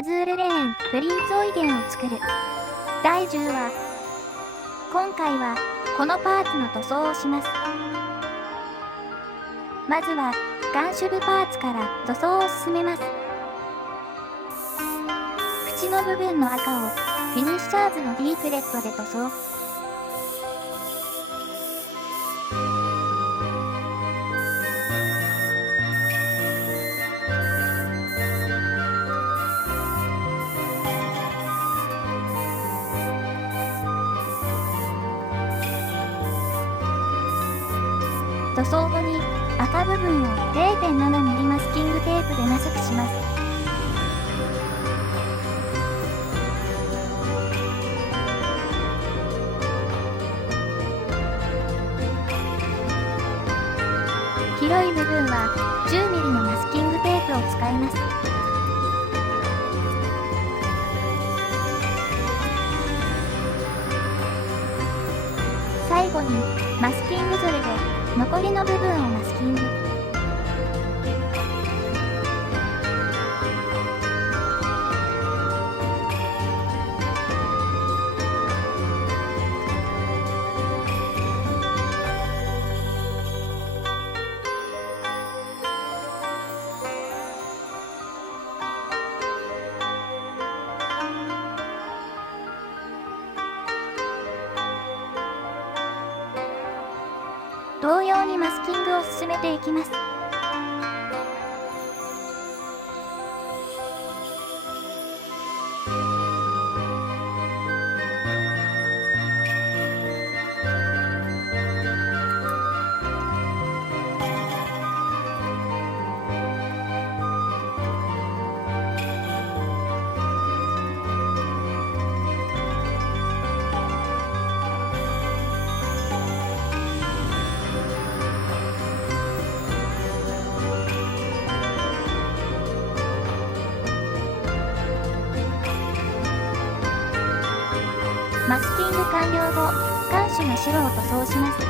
アズールレーンプリンツオイゲンを作る。第10話。今回はこのパーツの塗装をします。まずはガンシュブパーツから塗装を進めます。縁の部分の赤をフィニッシャーズのディープレットで塗装。塗装後に赤部分を 0.7mm マスキングテープでマスクします。広い部分は 10mm のマスキングテープを使います。最後にマスキングゾルで残りの部分をマスキング。同様にマスキングを進めていきます。マスキング完了後、ガンシュの白を塗装します。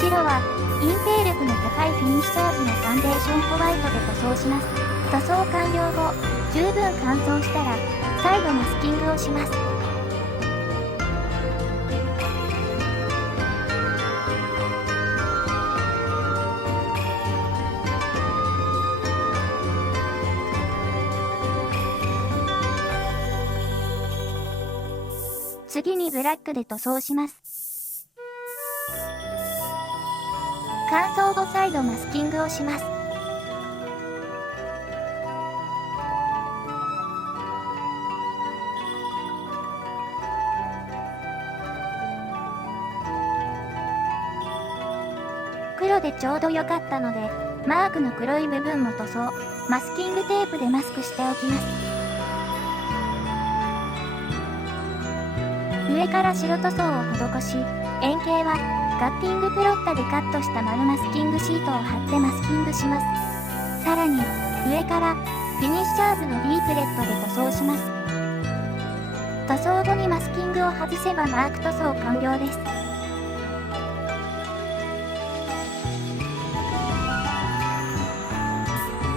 白は隠蔽力の高いフィニッシャーズのファンデーションホワイトで塗装します。塗装完了後、十分乾燥したら再度マスキングをします。次にブラックで塗装します。乾燥後再度マスキングをします。黒でちょうど良かったので、マークの黒い部分も塗装、マスキングテープでマスクしておきます。上から白塗装を施し、円形はカッティングプロッタでカットした丸マスキングシートを貼ってマスキングします。さらに上からフィニッシャーズのディープレットで塗装します。塗装後にマスキングを外せばマーク塗装完了です。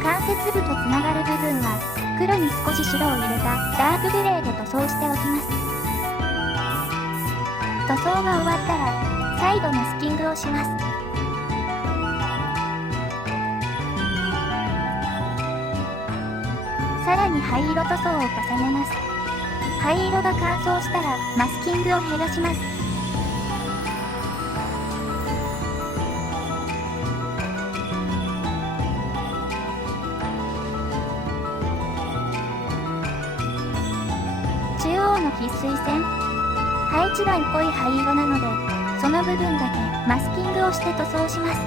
関節部とつながる部分は黒に少し白を入れたダークグレーで塗装しておきます。塗装が終わったら再度マスキングをします。さらに灰色塗装を重ねます。灰色が乾燥したらマスキングを減らします。中央の喫水線、配置が濃い灰色なので、その部分だけマスキングをして塗装します。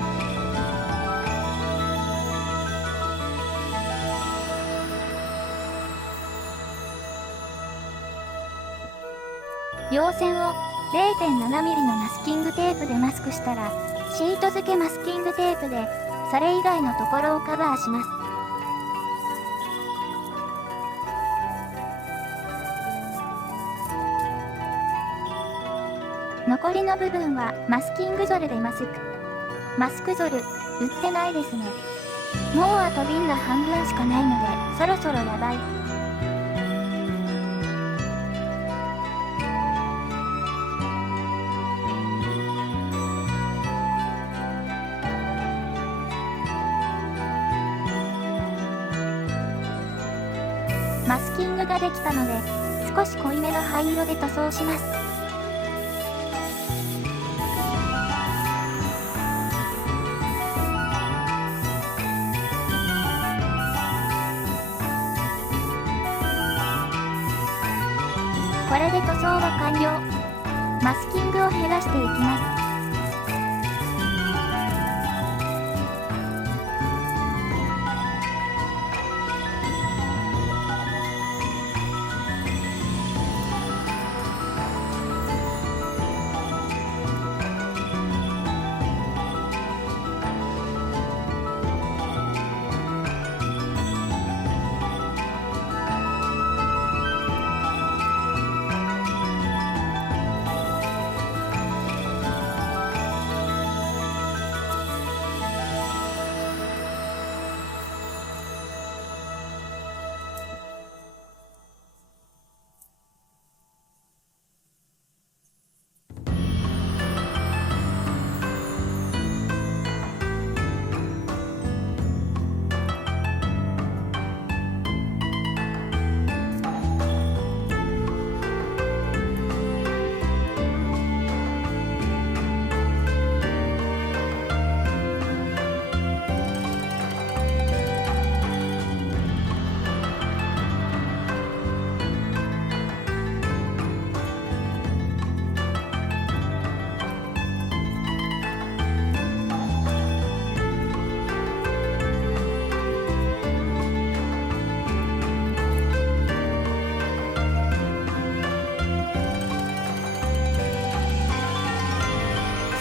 両線を 0.7mm のマスキングテープでマスクしたら、シート付けマスキングテープで、それ以外のところをカバーします。残りの部分はマスキングゾルでマスク。マスクゾル、売ってないですね。もうあと瓶が半分しかないので、そろそろやばい。キングができたので、少し濃いめの灰色で塗装します。これで塗装は完了。マスキングを剥がしていきます。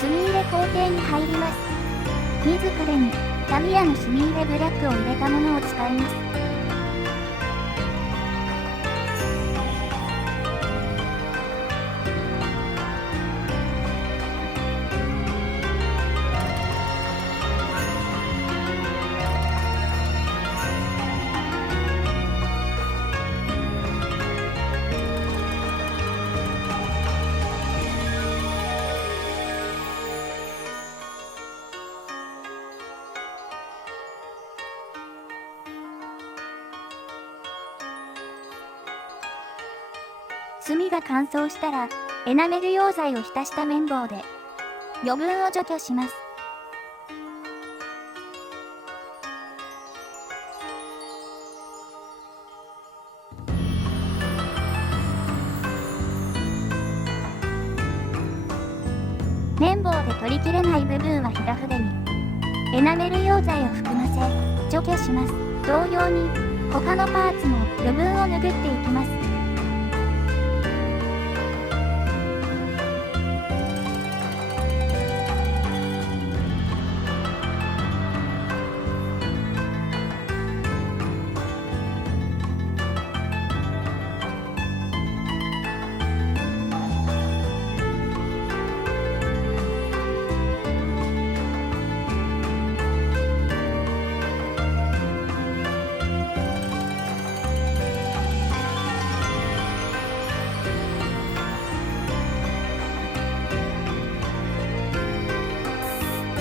墨入れ工程に入ります。水筆にタミヤの墨入れブラックを入れたものを使います。墨が乾燥したら、エナメル溶剤を浸した綿棒で余分を除去します。綿棒で取りきれない部分は平筆にエナメル溶剤を含ませ除去します。同様に他のパーツも余分を拭っていきます。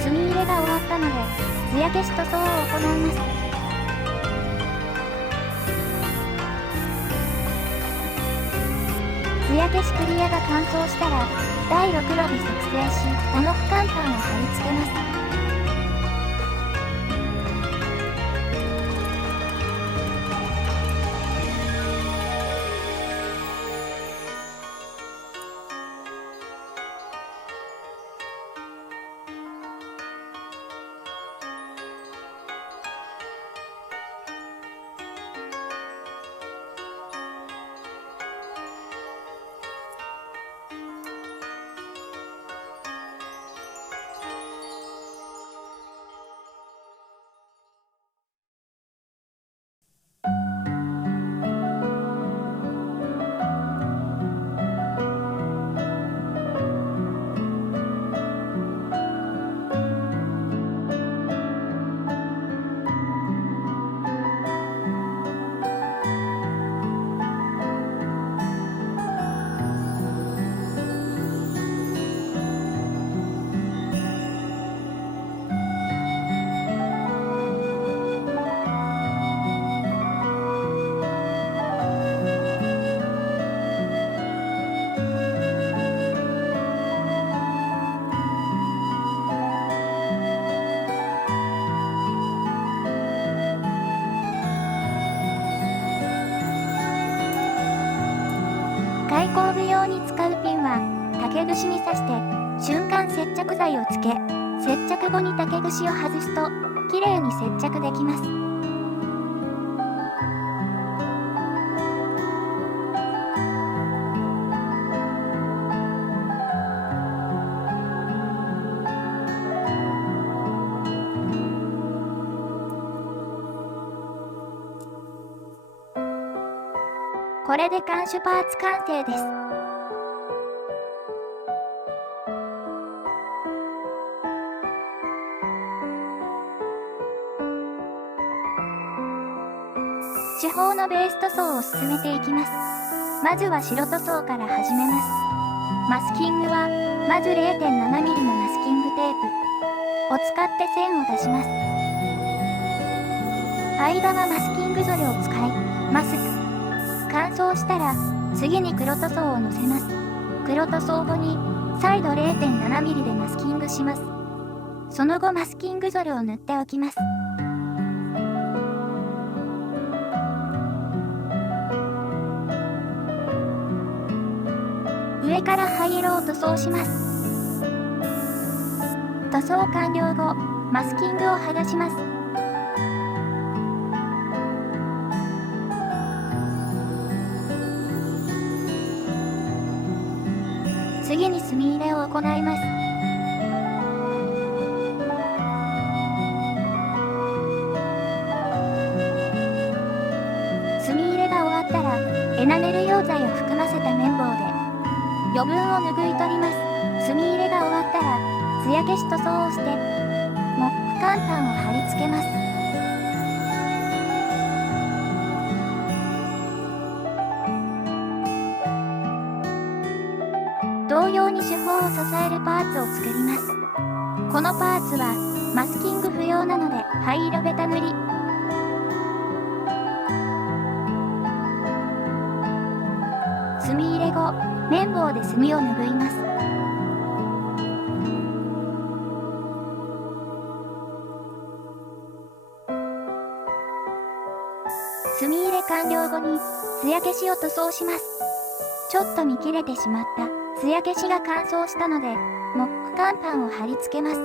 墨入れが終わったので、艶消し塗装を行います。艶消しクリアが完走したら、第6路で作成し、多目看板を貼り付けます。用に使うピンは竹串に刺して瞬間接着剤をつけ、接着後に竹串を外すときれいに接着できます。これで看守パーツ完成です。主砲のベース塗装を進めていきます。まずは白塗装から始めます。マスキングはまず 0.7mm のマスキングテープを使って線を出します。間はマスキングゾルを使います。乾燥したら次に黒塗装をのせます。黒塗装後に再度 0.7mm でマスキングします。その後マスキングゾルを塗っておきます。上から灰色を塗装します。塗装完了後、マスキングを剥がします。次に墨入れを行います。墨入れが終わったら、エナメル溶剤を含ませた綿棒で余分を拭い取ります。墨入れが終わったら、艶消し塗装をして、モック乾板を貼り付けます。同様に主砲を支えるパーツを作ります。このパーツはマスキング不要なので灰色ベタ塗り。墨入れ後、綿棒で墨を拭います。墨入れ完了後に艶消しを塗装します。ちょっと見切れてしまった艶消しが乾燥したので、モック乾板を貼り付けます。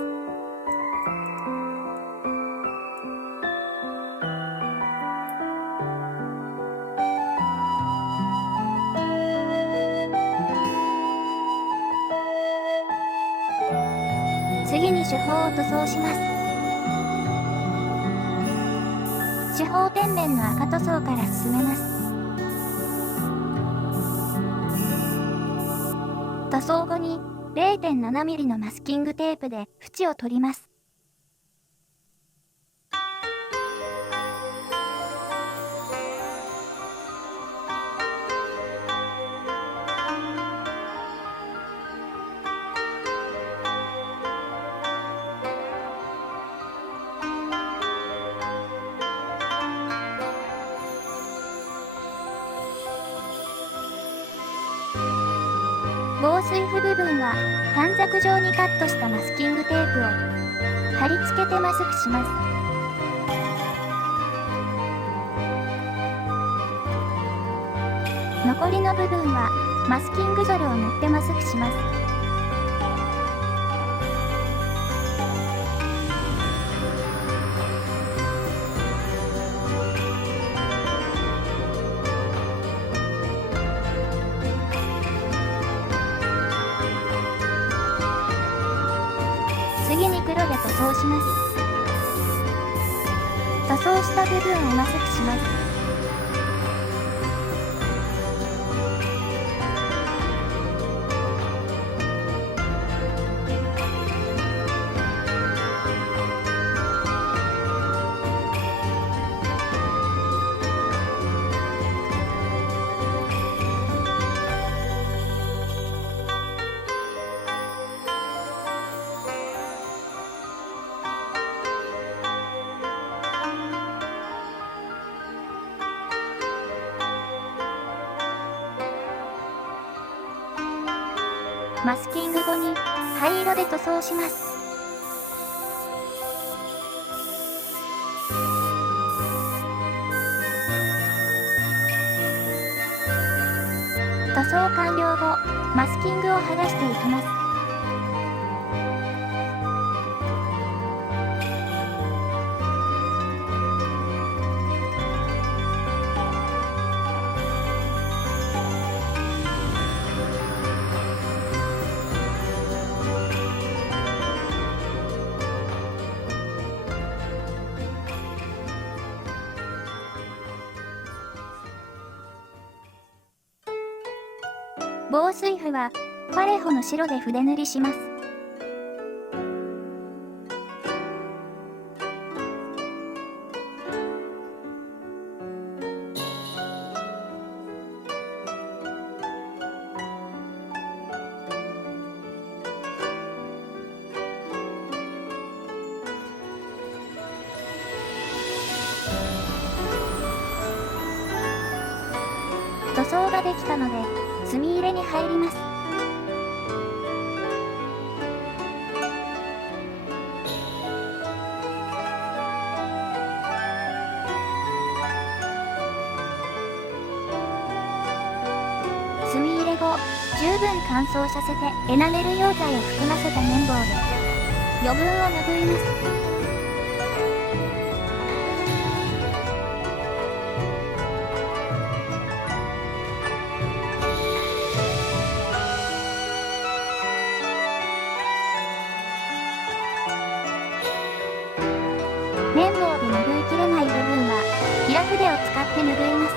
次に主砲を塗装します。主砲天面の赤塗装から進めます。塗装後に 0.7mm のマスキングテープで縁を取ります。防水布部分は短冊状にカットしたマスキングテープを貼り付けてマスクします。残りの部分はマスキングゾルを塗ってマスクします。次に黒で塗装します。塗装した部分をマスクします。マスキング後に灰色で塗装します。塗装完了後、マスキングを剥がしていきます。防水符は、パレホの白で筆塗りします。塗装ができたので、墨入れに入ります。墨入れ後、十分乾燥させてエナメル溶剤を含ませた綿棒で余分を拭います。綿棒で拭いきれない部分は平筆を使って拭います。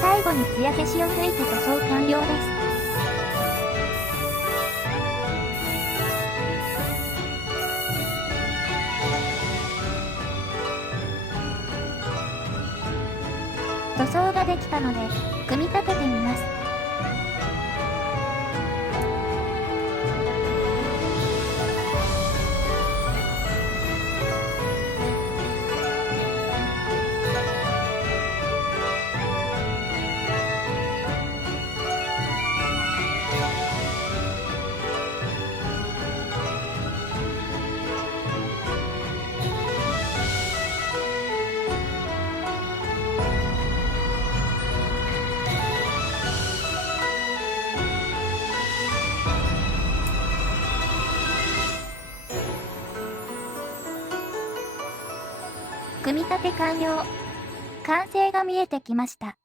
最後に艶消しを吹いて塗装完了です。塗装ができたので、組み立ててみます。組み立て完了。完成が見えてきました。